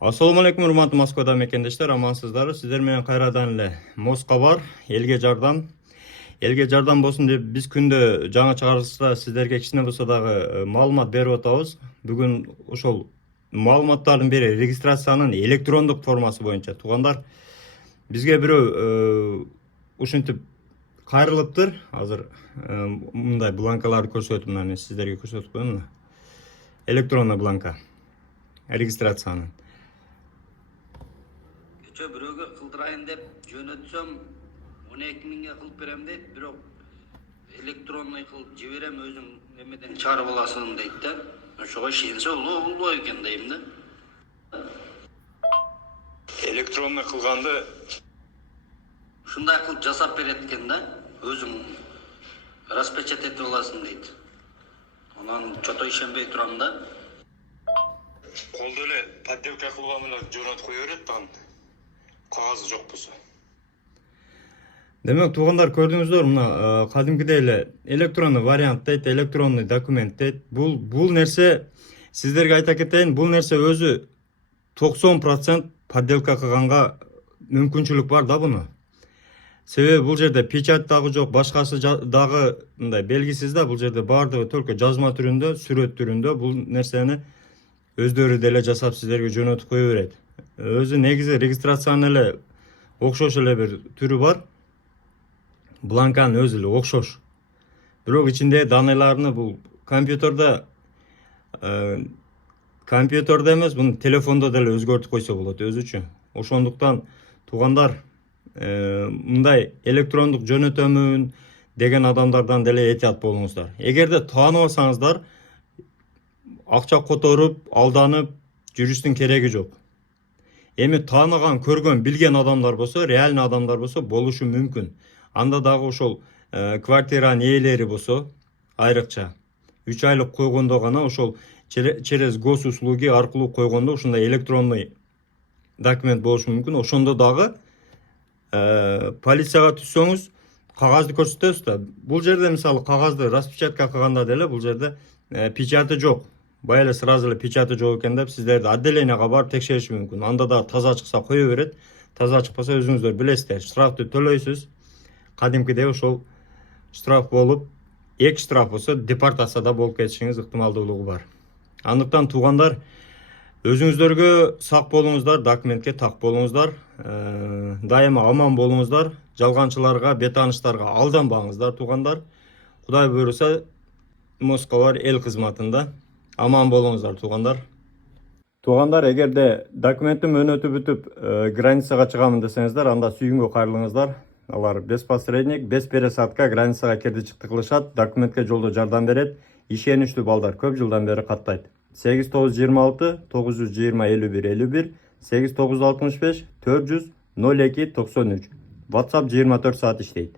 Assalamu alaikum урматтуу Москвада мекендештер, амансыздар. Сиздер менен кайрадан эле Моска бар, элге жардам. Элге жардам болсун деп биз күндө жаңы чыгарылышта сиздерге кичине болсо дагы маалымат берип атабыз. Бүгүн ошол маалыматтардын бири регистрациянын электрондук формасы боюнча. Туугандар, бизге бирөө ушинтип кайрылыптыр. Азыр мындай бланкаларды көрсөтүп, мына сиздерге көрсөтүп коеюн. Электронный бланка регистрациянын. Кече бирөөгө кылдырайын деп жөнөтсөм 12 миңге кылып берем дейт, бирок электронный кылып жиберем, өзүң эмеден чыгарып аласың дейт да. Ошого ишенсе болбой экен дейм да. Электронный кылганды Ушундай кылып жасап берет экен да, өзүң распечатать этип аласың дейт. Анан чото ишенбей турам да. колдо эле подделка кылган эле жөнөтүп кое берет, анан кагазы жок болсо. Демек, туугандар, көрдүңүздөр, мына кадимкидей эле электронный вариант дейт, электронный документ дейт. Бул нерсе, сиздерге айта кетейин, бул нерсе өзү 90% подделка кылганга мүмкүнчүлүк бар да буну. Себеби бул жерде печать дагы жок, башкасы дагы мындай белгисиз да. Бул жерде баардыгы только жазма түрүндө, сүрөт түрүндө бул нерсени өздөрү деле жасап сиздерге жөнөтүп кое берет. Өзү негизи регистрациянын эле окшош эле бир түрү бар. Бланканын өзү эле окшош. Бирок ичинде данныйларны бул компьютерде эмес, буну телефондо деле өзгөртүп койсо болот өзүчө. Ошондуктан туугандар, мындай электрондук жөнөтөмүн деген адамдардан деле этият болуңуздар. Эгерде тааныбасаңыздар, акча которуп, алданып жүрүштүн кереги жок. Эми тааныган, көргөн, билген адамдар болсо, реальный адамдар болсо болушу мүмкүн. Анда дагы ошол квартиранын ээлери болсо, айрыкча 3 айлык койгондо гана ошол через госуслуги аркылуу койгондо ушундай электронный документ болушу мүмкүн. Ошондо дагы полицияга түшсөңүз кагазды көрсөтөбүз да. Бул жерде мисалы кагазды распечатка кылганда деле бул жерде печати жок. Бай эле сразу эле печати жок экен деп сиздерди отделенияга барып текшериш мүмкүн. Анда да таза чыкса кое берет, таза чыкпаса өзүңүздөр билесиздер, штрафты төлөйсүз. Кадимкидей ошол штраф болуп, эки штраф болсо депортацияда болуп кетишиңиз ыктымалдуулугу бар. Андыктан туугандар, өзүңүздөргө сак болуңуздар, документке так болуңуздар, дайыма аман болуңуздар, жалганчыларга, бетаныштарга алданбаңыздар туугандар. Кудай буйруса, Москва бар эл кызматында. Аман болуңуздар туугандар. Туугандар, эгерде документим өнөтүп бүтүп границага чыгамын десеңиздер, анда сүйүнгө кайрылыңыздар. Алар без посредник, без пересадка границага кирди чыкты кылышат, документке жолдо жардам берет. Ишеничтүү балдар көп жылдан бери каттайт. 8926 920 51 51 8965 400 02 93. WhatsApp 24 saat иштейт.